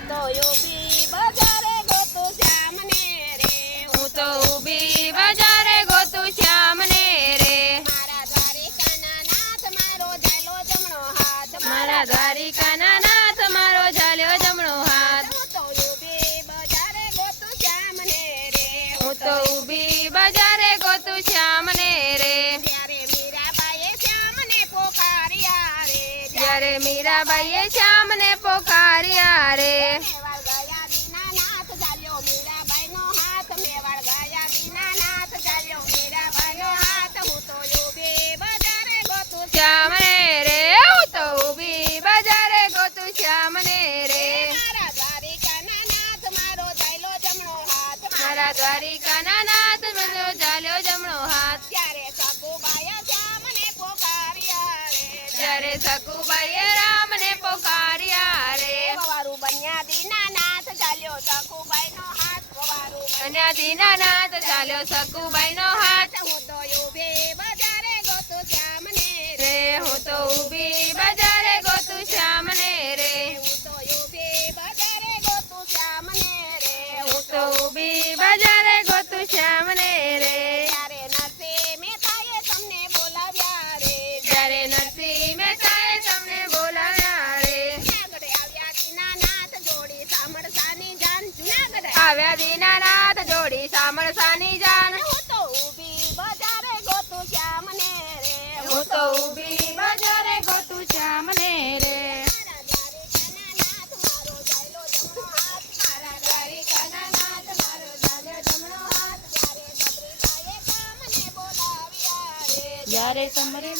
હું તો ઊભી બજારે ગોતું શ્યામને રે, હું તો ઊભી બજારે ગોતું શ્યામને રે, મારા દ્વારિકાના નાથ મારો ઝાલો જમણો હાથ, મારા દ્વારિકાના નાથ મારો ઝાલ્યો જમણો હાથ, હું તો ઊભી બજારે ગોતું શ્યામને રે, હું તો ઊભી બજારે ગોતું શ્યામને રે, ત્યારે મીરાબાઈએ શ્યામને પોકાર્યા રે, જ્યારે મીરાબાઈએ શ્યામને પોકાર્યા રે, મેવાડ ગયા દીનાનાથ ઝાલ્યો મીરાબાઈનો હાથ, મેવાડ ગયા દીનાનાથ ઝાલ્યો મીરાબાઈનો હાથ, હું તો ઊભી બજારે ગોતું શ્યામને રે, હું તો ઊભી બજારે ગોતું શ્યામને રે, મારા દ્વારિકાના નાથ મારો ઝાલો જમણો હાથ, મારા દ્વારિકાના નાથ મારો ઝાલ્યો જમણો હાથ, ત્યારે સકુબાઈએ શ્યામને પોકાર્યા રે, જ્યારે સકુબાઈએ રામને પોકાર્યા રે, વવારું બન્યા દીનાનાથ ઝાલ્યો સકુબાઈનો હાથ, વવારું કન્યા દીનાનાથ ઝાલ્યો સકુબાઈનો હાથ, હું તો ઊભી બજારે ગોતું શ્યામને રે, રે હું તો ઊભી બજારે ગોતું શ્યામને રે, હું તો ઊભી બજારે ગોતું શ્યામને રે, હું તો ઊભી બજારે ગોતું શ્યામને રે, ત્યારે નરસિંહ મહેતાએ તમને બોલાવ્યા રે, જ્યારે નરસિંહ મહેતાએ તમને બોલાવ્યા રે, જુનાગઢ આવ્યા દીનાનાથ જોડી સામળસાની જાન, જુનાગઢ આવ્યા દીનાનાથ જોડી સામળસાની જાન, હું તો ઊભી બજારે ગોતું શ્યામને રે, હું તો ઊભી બજારે ગોતું શ્યામને રે, મારા દ્વારિકાના નાથ મારો ઝાલો જમણો હાથ, મારા દ્વારિકાના નાથ મારો ઝાલ્યો જમણો હાથ, ત્યારે સબરીબાઈએ તમને બોલાવ્યા રે, જ્યારે સમરી